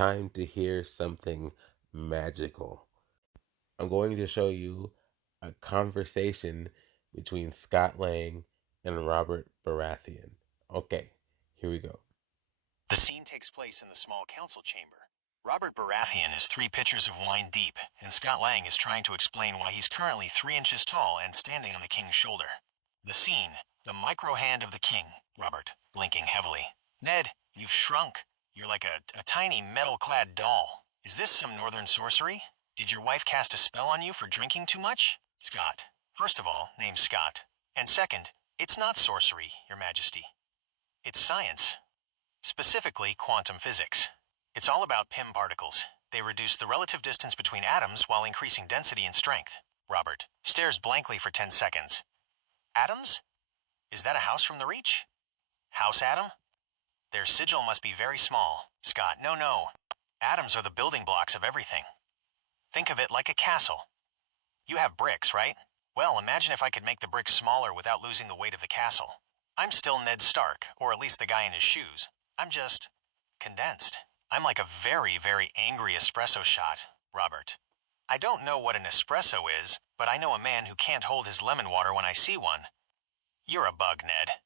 time to hear something magical. I'm going to show you a conversation between Scott Lang and Robert Baratheon. Okay, here we go. The scene takes place in the small council chamber. Robert Baratheon is 3 pitchers of wine deep, and Scott Lang is trying to explain why he's currently 3 inches tall and standing on the king's shoulder. The scene, the micro hand of the king, Robert, blinking heavily. Ned, you've shrunk. You're like a tiny metal-clad doll. Is this some northern sorcery? Did your wife cast a spell on you for drinking too much? Scott. First of all, name's Scott. And second, it's not sorcery, your majesty. It's science. Specifically, quantum physics. It's all about Pym particles. They reduce the relative distance between atoms while increasing density and strength. Robert stares blankly for 10 seconds. Atoms? Is that a house from the Reach? House atom? Their sigil must be very small. Scott, no. Atoms are the building blocks of everything. Think of it like a castle. You have bricks, right? Well, imagine if I could make the bricks smaller without losing the weight of the castle. I'm still Ned Stark, or at least the guy in his shoes. I'm just condensed. I'm like a very, very angry espresso shot, Robert. I don't know what an espresso is, but I know a man who can't hold his lemon water when I see one. You're a bug, Ned.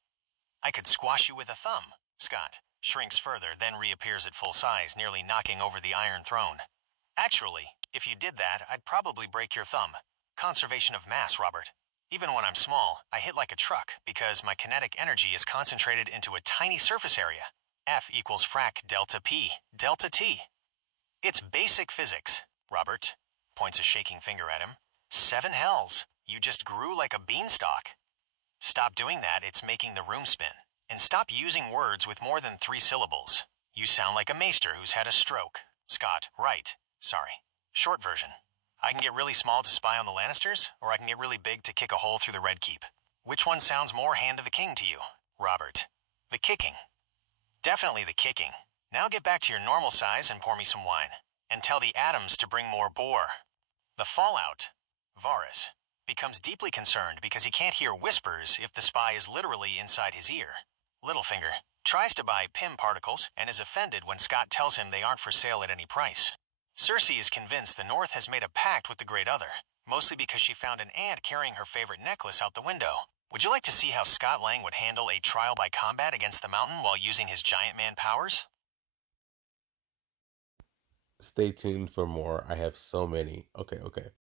I could squash you with a thumb. Scott shrinks further, then reappears at full size, nearly knocking over the Iron Throne. Actually, if you did that, I'd probably break your thumb. Conservation of mass, Robert. Even when I'm small, I hit like a truck because my kinetic energy is concentrated into a tiny surface area. F equals frac delta P, delta T. It's basic physics, Robert, points a shaking finger at him. 7 hells, you just grew like a beanstalk. Stop doing that, it's making the room spin. And stop using words with more than 3 syllables. You sound like a maester who's had a stroke. Scott, right, sorry. Short version. I can get really small to spy on the Lannisters, or I can get really big to kick a hole through the Red Keep. Which one sounds more Hand of the King to you? Robert, the kicking. Definitely the kicking. Now get back to your normal size and pour me some wine. And tell the atoms to bring more boar. The fallout, Varys, becomes deeply concerned because he can't hear whispers if the spy is literally inside his ear. Littlefinger tries to buy Pym particles and is offended when Scott tells him they aren't for sale at any price. Cersei is convinced the North has made a pact with the Great Other, mostly because she found an ant carrying her favorite necklace out the window. Would you like to see how Scott Lang would handle a trial by combat against the Mountain while using his giant man powers? Stay tuned for more. I have so many. Okay.